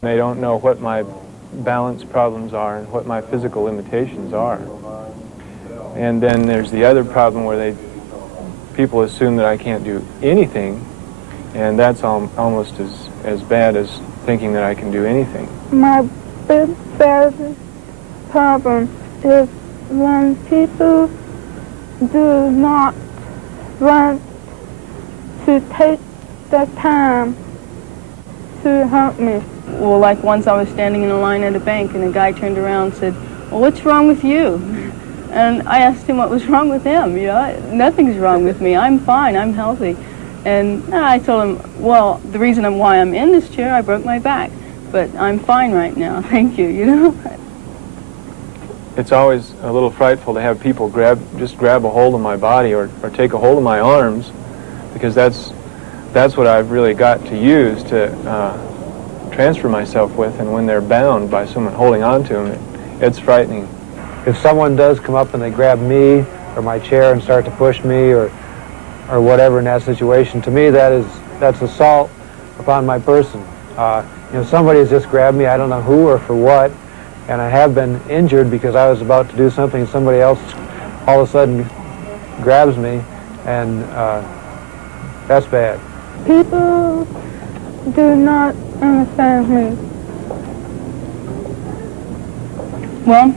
They don't know what my balance problems are and what my physical limitations are. And then there's the other problem where people assume that I can't do anything, and that's almost as bad as thinking that I can do anything. My biggest problem is when people do not want to take the time to help me. Well, like once I was standing in a line at a bank and a guy turned around and said, "Well, what's wrong with you?" And I asked him what was wrong with him. Nothing's wrong with me. I'm fine. I'm healthy. And I told him, well, the reason why I'm in this chair, I broke my back. But I'm fine right now. Thank you, It's always a little frightful to have people just grab a hold of my body or take a hold of my arms, because that's what I've really got to use to transfer myself with, and when they're bound by someone holding on to them, it's frightening. If someone does come up and they grab me or my chair and start to push me or whatever in that situation, to me that's assault upon my person. Somebody has just grabbed me, I don't know who or for what, and I have been injured because I was about to do something and somebody else all of a sudden grabs me, and that's bad. People do not understand me. Well,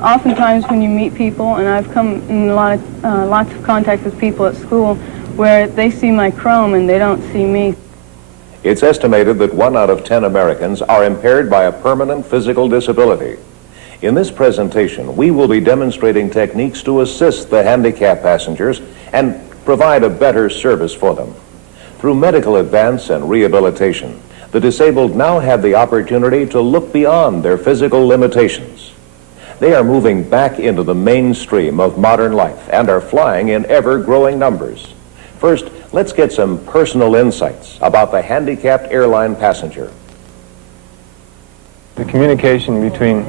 oftentimes when you meet people, and I've come in lots of contact with people at school where they see my chrome and they don't see me. It's estimated that 1 out of 10 Americans are impaired by a permanent physical disability. In this presentation, we will be demonstrating techniques to assist the handicapped passengers and provide a better service for them. Through medical advance and rehabilitation, the disabled now have the opportunity to look beyond their physical limitations. They are moving back into the mainstream of modern life and are flying in ever-growing numbers. First, let's get some personal insights about the handicapped airline passenger. The communication between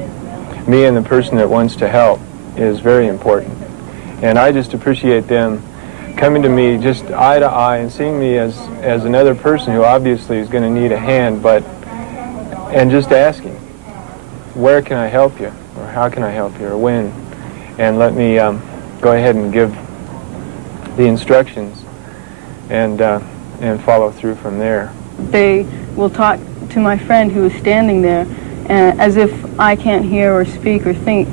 me and the person that wants to help is very important. And I just appreciate them coming to me just eye to eye and seeing me as another person who obviously is going to need a hand, and just asking, where can I help you? Or how can I help you? Or when? And let me go ahead and give the instructions and follow through from there. They will talk to my friend who is standing there as if I can't hear or speak or think.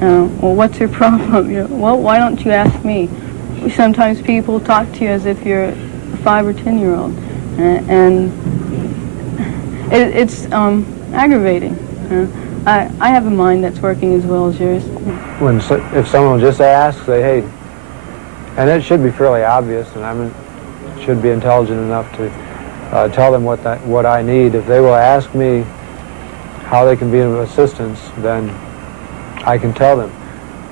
Well, what's your problem? Well, why don't you ask me? Sometimes people talk to you as if you're a 5 or 10-year-old, and it's aggravating. I have a mind that's working as well as yours. If someone just asks, say, hey, and it should be fairly obvious, and I should be intelligent enough to tell them what I need. If they will ask me how they can be of assistance, then I can tell them.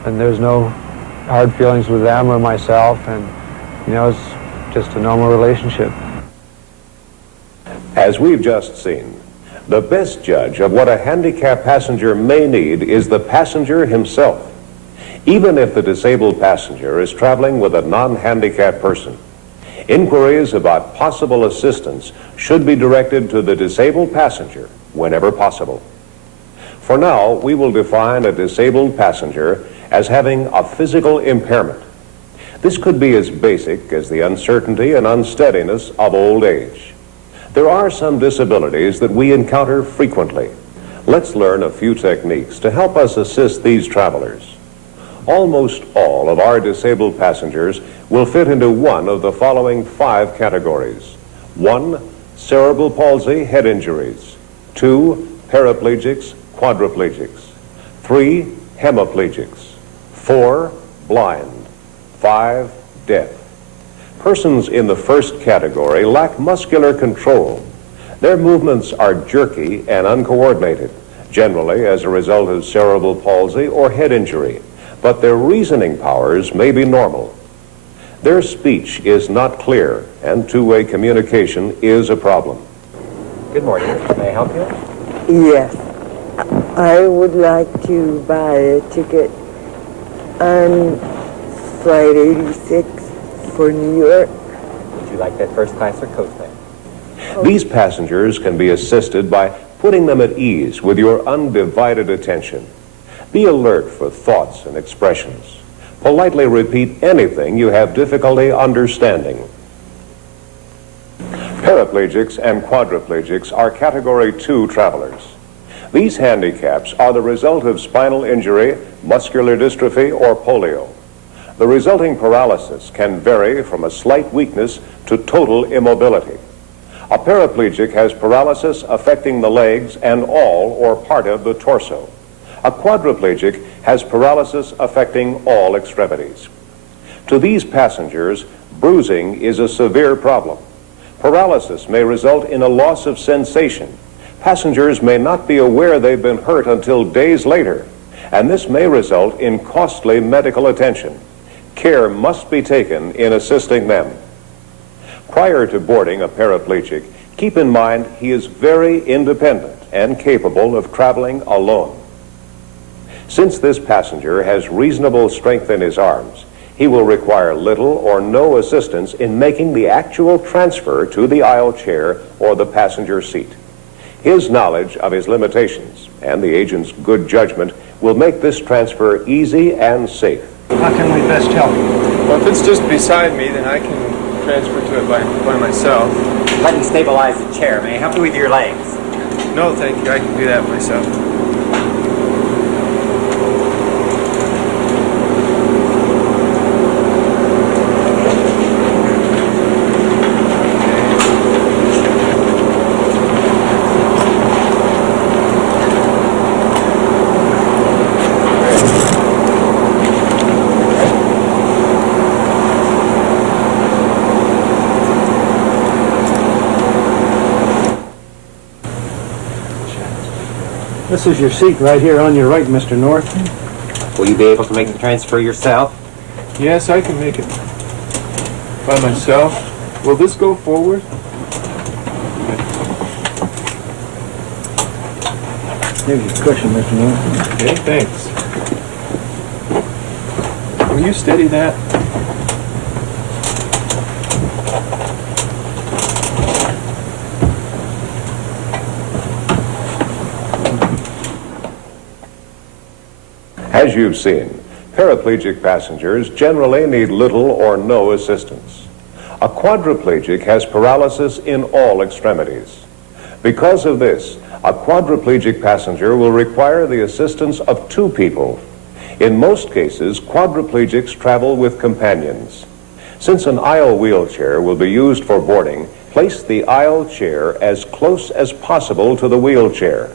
And there's no hard feelings with them or myself, and it's just a normal relationship. As we've just seen, the best judge of what a handicapped passenger may need is the passenger himself. Even if the disabled passenger is traveling with a non-handicapped person, inquiries about possible assistance should be directed to the disabled passenger whenever possible. For now, we will define a disabled passenger as having a physical impairment. This could be as basic as the uncertainty and unsteadiness of old age. There are some disabilities that we encounter frequently. Let's learn a few techniques to help us assist these travelers. Almost all of our disabled passengers will fit into one of the following 5 categories. 1, cerebral palsy, head injuries. 2, paraplegics, quadriplegics. 3, hemiplegics. 4, blind. 5, deaf. Persons in the first category lack muscular control. Their movements are jerky and uncoordinated, generally as a result of cerebral palsy or head injury, but their reasoning powers may be normal. Their speech is not clear, and two-way communication is a problem. Good morning. May I help you? Yes. I would like to buy a ticket on Flight 86 for New York. Would you like that first class or coach then? These passengers can be assisted by putting them at ease with your undivided attention. Be alert for thoughts and expressions. Politely repeat anything you have difficulty understanding. Paraplegics and quadriplegics are Category 2 travelers. These handicaps are the result of spinal injury, muscular dystrophy, or polio. The resulting paralysis can vary from a slight weakness to total immobility. A paraplegic has paralysis affecting the legs and all or part of the torso. A quadriplegic has paralysis affecting all extremities. To these passengers, bruising is a severe problem. Paralysis may result in a loss of sensation. Passengers may not be aware they've been hurt until days later, and this may result in costly medical attention. Care must be taken in assisting them. Prior to boarding a paraplegic, keep in mind he is very independent and capable of traveling alone. Since this passenger has reasonable strength in his arms, he will require little or no assistance in making the actual transfer to the aisle chair or the passenger seat. His knowledge of his limitations and the agent's good judgment will make this transfer easy and safe. How can we best help you? Well, if it's just beside me, then I can transfer to it by myself. Let me stabilize the chair. May I help you with your legs? No, thank you. I can do that myself. This is your seat right here on your right, Mr. North. Will you be able to make the transfer yourself? Yes, I can make it by myself. Will this go forward? Here's your cushion, Mr. North. Okay, thanks. Will you steady that? As you've seen, paraplegic passengers generally need little or no assistance. A quadriplegic has paralysis in all extremities. Because of this, a quadriplegic passenger will require the assistance of two people. In most cases, quadriplegics travel with companions. Since an aisle wheelchair will be used for boarding, place the aisle chair as close as possible to the wheelchair.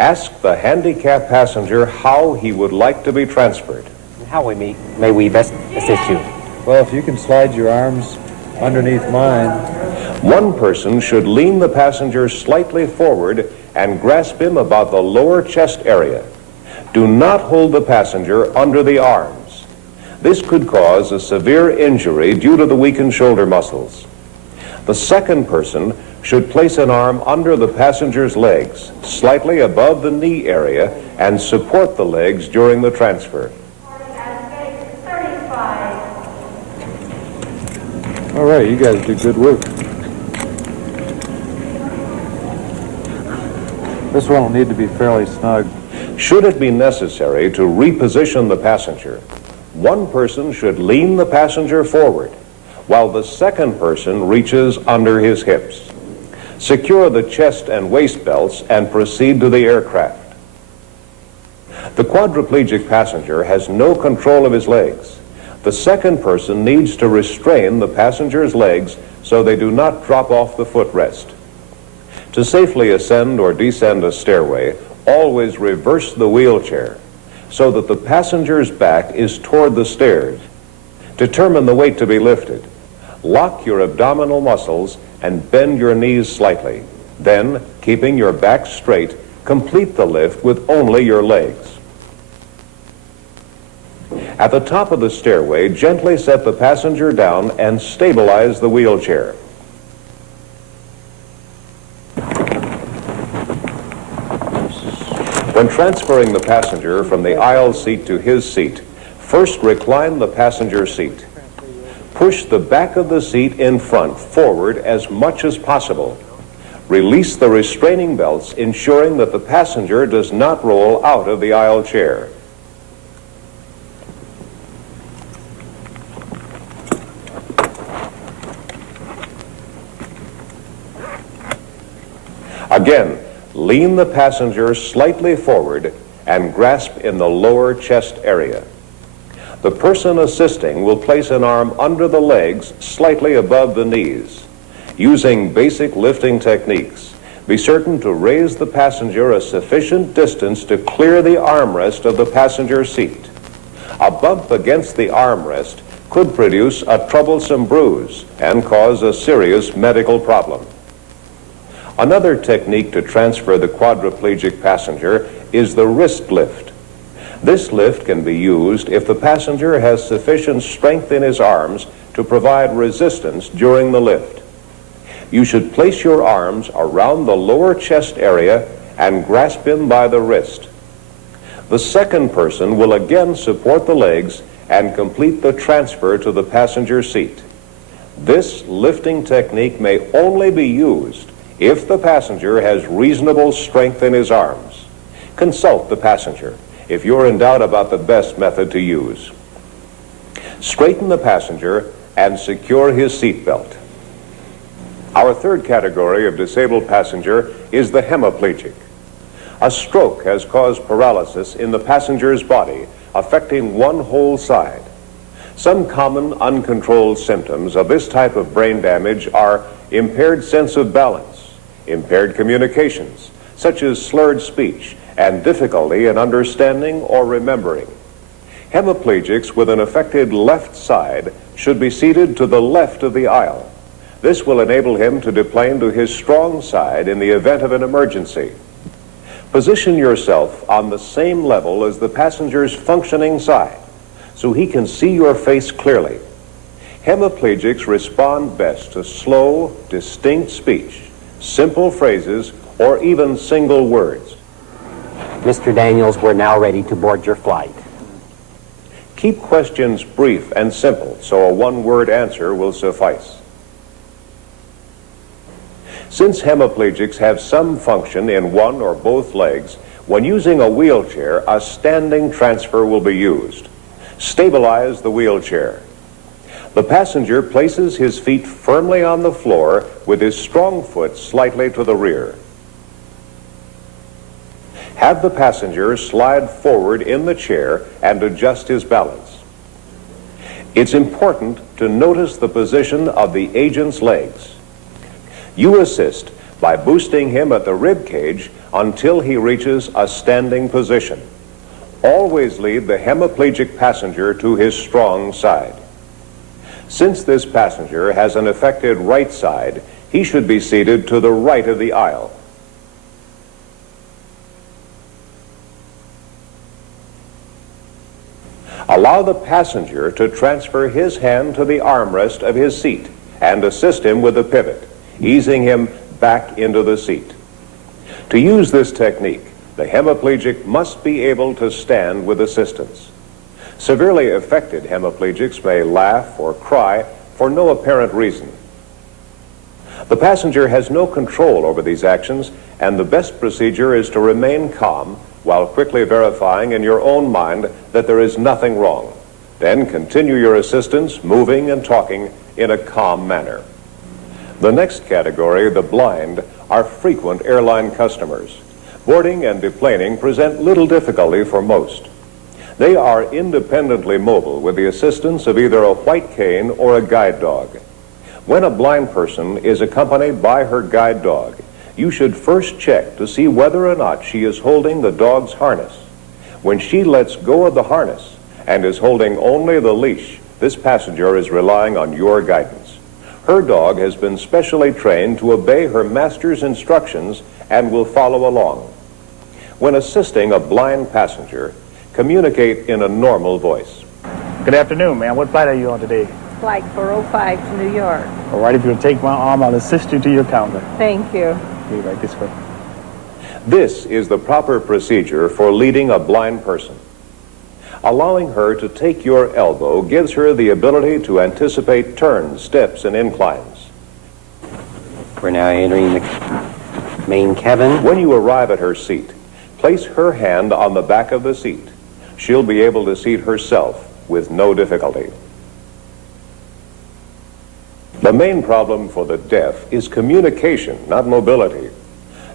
Ask the handicapped passenger how he would like to be transferred. How may we best assist you? Well, if you can slide your arms underneath mine. One person should lean the passenger slightly forward and grasp him about the lower chest area. Do not hold the passenger under the arms. This could cause a severe injury due to the weakened shoulder muscles. The second person should place an arm under the passenger's legs, slightly above the knee area, and support the legs during the transfer. All right, you guys do good work. This one will need to be fairly snug. Should it be necessary to reposition the passenger, one person should lean the passenger forward, while the second person reaches under his hips. Secure the chest and waist belts and proceed to the aircraft. The quadriplegic passenger has no control of his legs. The second person needs to restrain the passenger's legs so they do not drop off the footrest. To safely ascend or descend a stairway, always reverse the wheelchair so that the passenger's back is toward the stairs. Determine the weight to be lifted. Lock your abdominal muscles and bend your knees slightly. Then, keeping your back straight, complete the lift with only your legs. At the top of the stairway, gently set the passenger down and stabilize the wheelchair. When transferring the passenger from the aisle seat to his seat, first recline the passenger seat. Push the back of the seat in front forward as much as possible. Release the restraining belts, ensuring that the passenger does not roll out of the aisle chair. Again, lean the passenger slightly forward and grasp in the lower chest area. The person assisting will place an arm under the legs slightly above the knees. Using basic lifting techniques, be certain to raise the passenger a sufficient distance to clear the armrest of the passenger seat. A bump against the armrest could produce a troublesome bruise and cause a serious medical problem. Another technique to transfer the quadriplegic passenger is the wrist lift. This lift can be used if the passenger has sufficient strength in his arms to provide resistance during the lift. You should place your arms around the lower chest area and grasp him by the wrist. The second person will again support the legs and complete the transfer to the passenger seat. This lifting technique may only be used if the passenger has reasonable strength in his arms. Consult the passenger if you're in doubt about the best method to use. Straighten the passenger and secure his seat belt. Our third category of disabled passenger is the hemiplegic. A stroke has caused paralysis in the passenger's body, affecting one whole side. Some common uncontrolled symptoms of this type of brain damage are impaired sense of balance, impaired communications, such as slurred speech, and difficulty in understanding or remembering. Hemiplegics with an affected left side should be seated to the left of the aisle. This will enable him to deplane to his strong side in the event of an emergency. Position yourself on the same level as the passenger's functioning side so he can see your face clearly. Hemiplegics respond best to slow, distinct speech, simple phrases, or even single words. Mr. Daniels, we're now ready to board your flight. Keep questions brief and simple so a one-word answer will suffice. Since hemiplegics have some function in one or both legs, when using a wheelchair, a standing transfer will be used. Stabilize the wheelchair. The passenger places his feet firmly on the floor with his strong foot slightly to the rear. Have the passenger slide forward in the chair and adjust his balance. It's important to notice the position of the agent's legs. You assist by boosting him at the rib cage until he reaches a standing position. Always lead the hemiplegic passenger to his strong side. Since this passenger has an affected right side, he should be seated to the right of the aisle. Allow the passenger to transfer his hand to the armrest of his seat and assist him with the pivot, easing him back into the seat. To use this technique, the hemiplegic must be able to stand with assistance. Severely affected hemiplegics may laugh or cry for no apparent reason. The passenger has no control over these actions, and the best procedure is to remain calm while quickly verifying in your own mind that there is nothing wrong. Then continue your assistance, moving and talking in a calm manner. The next category, the blind, are frequent airline customers. Boarding and deplaning present little difficulty for most. They are independently mobile with the assistance of either a white cane or a guide dog. When a blind person is accompanied by her guide dog, you should first check to see whether or not she is holding the dog's harness. When she lets go of the harness and is holding only the leash, this passenger is relying on your guidance. Her dog has been specially trained to obey her master's instructions and will follow along. When assisting a blind passenger, communicate in a normal voice. Good afternoon, ma'am. What flight are you on today? Flight 405 to New York. All right, if you'll take my arm, I'll assist you to your counter. Thank you. Okay, right this way. This is the proper procedure for leading a blind person. Allowing her to take your elbow gives her the ability to anticipate turns, steps, and inclines. We're now entering the Maine Kevin. When you arrive at her seat, place her hand on the back of the seat. She'll be able to seat herself with no difficulty. The main problem for the deaf is communication, not mobility.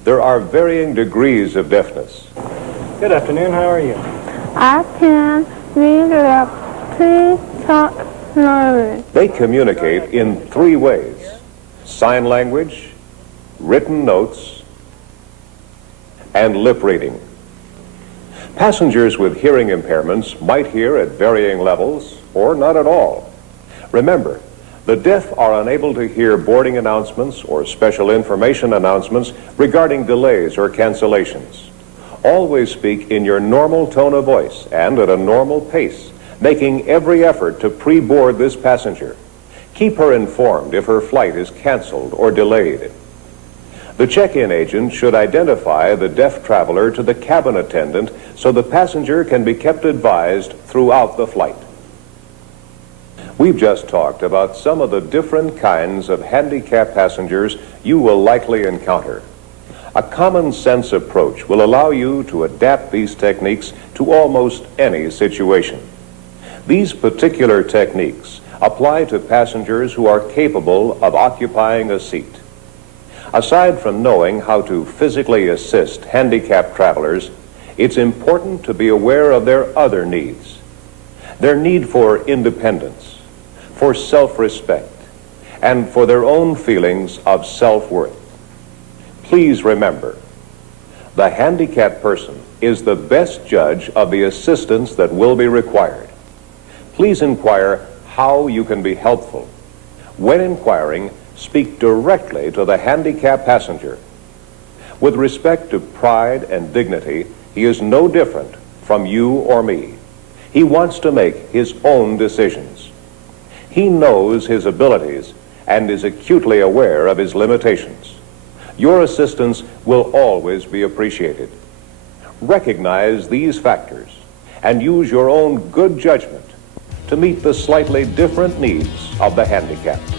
There are varying degrees of deafness. Good afternoon, how are you? I can read up. Please talk slowly. They communicate in 3 ways: sign language, written notes, and lip reading. Passengers with hearing impairments might hear at varying levels or not at all. Remember, the deaf are unable to hear boarding announcements or special information announcements regarding delays or cancellations. Always speak in your normal tone of voice and at a normal pace, making every effort to pre-board this passenger. Keep her informed if her flight is canceled or delayed. The check-in agent should identify the deaf traveler to the cabin attendant so the passenger can be kept advised throughout the flight. We've just talked about some of the different kinds of handicapped passengers you will likely encounter. A common sense approach will allow you to adapt these techniques to almost any situation. These particular techniques apply to passengers who are capable of occupying a seat. Aside from knowing how to physically assist handicapped travelers, it's important to be aware of their other needs. Their need for independence, for self-respect, and for their own feelings of self-worth. Please remember, the handicapped person is the best judge of the assistance that will be required. Please inquire how you can be helpful. When inquiring, speak directly to the handicapped passenger. With respect to pride and dignity, he is no different from you or me. He wants to make his own decisions. He knows his abilities and is acutely aware of his limitations. Your assistance will always be appreciated. Recognize these factors and use your own good judgment to meet the slightly different needs of the handicapped.